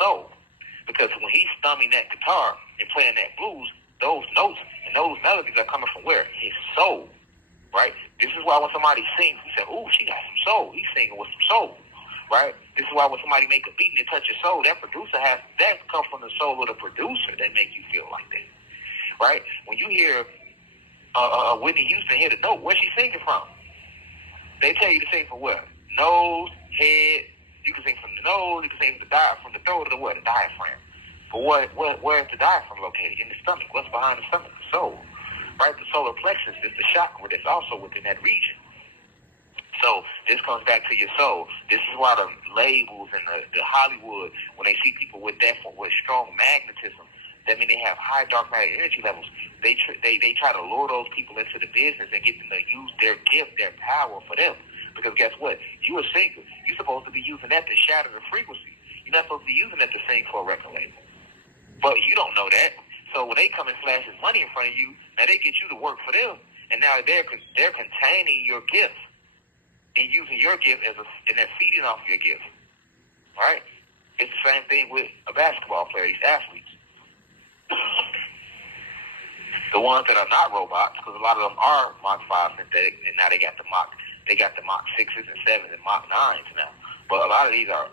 soul. Because when he's strumming that guitar and playing that blues, those notes and those melodies are coming from where? His soul, right? This is why when somebody sings, he said, ooh, she got some soul. He's singing with some soul, right? This is why when somebody make a beat and it touch your soul, that comes from the soul of the producer that make you feel like that, right? When you hear Whitney Houston hit a note, where's she singing from? They tell you to sing from where? Nose, head. You can sing from the nose. You can sing from the throat to the what? The diaphragm. But where is the diaphragm located? In the stomach. What's behind the stomach? The soul. Right? The solar plexus is the chakra that's also within that region. So this comes back to your soul. This is why the labels and the Hollywood, when they see people with strong magnetism, that means they have high dark matter energy levels. They try to lure those people into the business and get them to use their gift, their power for them. Because guess what? You're a singer. You're supposed to be using that to shatter the frequency. You're not supposed to be using that to sing for a record label. But you don't know that. So when they come and flash this money in front of you, now they get you to work for them. And now they're containing your gift and using your gift and they're feeding off your gift. All right? It's the same thing with a basketball player, these athletes. The ones that are not robots, because a lot of them are Mach 5 synthetic, and now they got the Mach 6s and 7s and Mach 9s now. But a lot of these are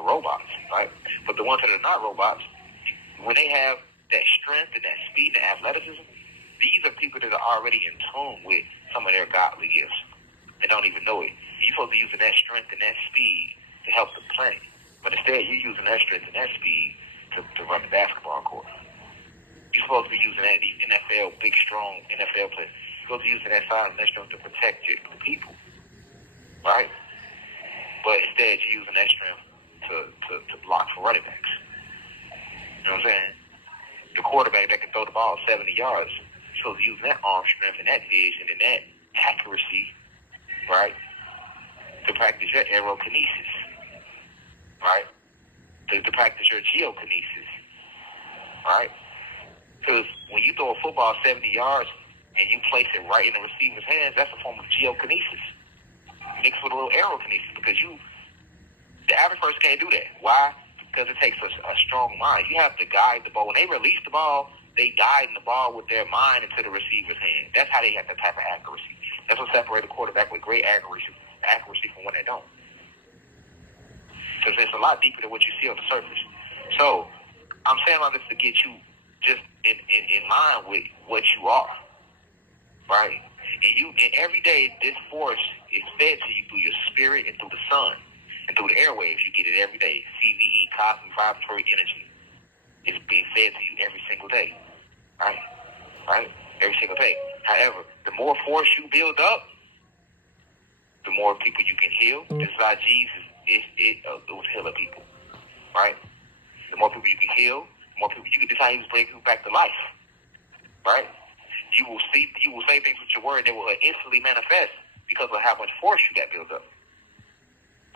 robots, right? But the ones that are not robots, when they have that strength and that speed and athleticism, these are people that are already in tune with some of their godly gifts. They don't even know it. You're supposed to be using that strength and that speed to help them play. But instead, you're using that strength and that speed to run the basketball court. You're supposed to be using that NFL, big, strong NFL players. You're supposed to be using that size and that strength to protect the people, right? But instead, you're using that strength to block for running backs. You know what I'm saying? The quarterback that can throw the ball 70 yards, you're supposed to use that arm strength and that vision and that accuracy, right, to practice your aerokinesis, right, to practice your geokinesis, right? Because when you throw a football 70 yards and you place it right in the receiver's hands, that's a form of geokinesis mixed with a little aerokinesis, because the average person can't do that. Why? Because it takes a strong mind. You have to guide the ball. When they release the ball, they guide the ball with their mind into the receiver's hand. That's how they have that type of accuracy. That's what separates a quarterback with great accuracy from when they don't. Because it's a lot deeper than what you see on the surface. So I'm saying all this to get you just in mind with what you are, right? And every day this force is fed to you through your spirit and through the sun and through the airwaves. You get it every day. CVE, cosmic vibratory energy, is being fed to you every single day, right? Every single day. However, the more force you build up, the more people you can heal. This is how Jesus was healing people, right? The more people you can heal, the more people this is how he was bringing people back to life, right? You will say things with your word that will instantly manifest because of how much force you got built up,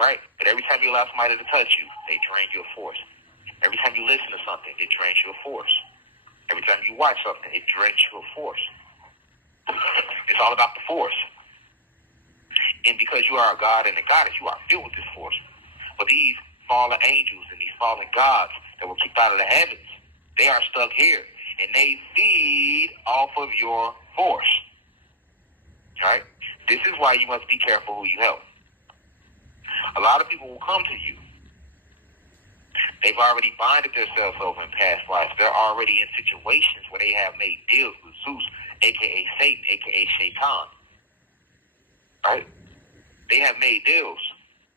right? But every time you allow somebody to touch you, they drain your force. Every time you listen to something, it drains your force. Every time you watch something, it drains your force. It's all about the force. And because you are a God and a goddess, you are filled with this force. But these fallen angels and these fallen gods that were kicked out of the heavens, they are stuck here. And they feed off of your force. Right? This is why you must be careful who you help. A lot of people will come to you. They've already binded themselves over in past lives. They're already in situations where they have made deals with Zeus, a.k.a. Satan, a.k.a. Shaitan. Right? They have made deals,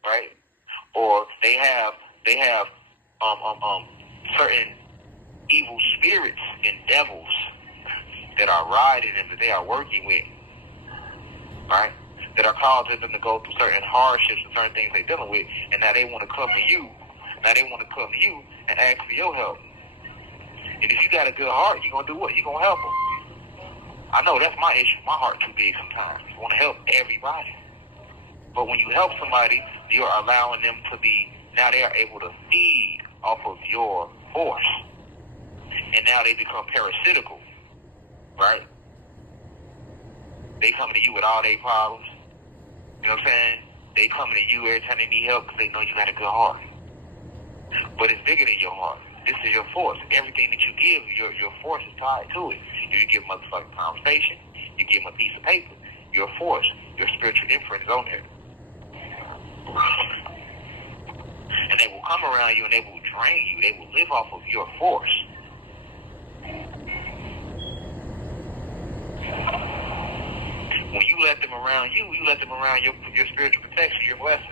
right? Or they have certain evil spirits and devils that are riding them, that they are working with, right? That are causing them to go through certain hardships and certain things they're dealing with, and now they want to come to you. Now they want to come to you and ask for your help. And if you got a good heart, you're going to do what? You're going to help them. I know that's my issue. My heart too big sometimes. I want to help everybody. But when you help somebody, you're allowing them to be, now they are able to feed off of your force. And now they become parasitical, right? They coming to you with all their problems. You know what I'm saying? They coming to you every time they need help because they know you got a good heart. But it's bigger than your heart. This is your force. Everything that you give, your force is tied to it. You give motherfucking conversation, you give them a piece of paper, your force, your spiritual imprint is on there. And they will come around you and they will drain you. They will live off of your force. When you let them around you, you let them around your spiritual protection, your blessing.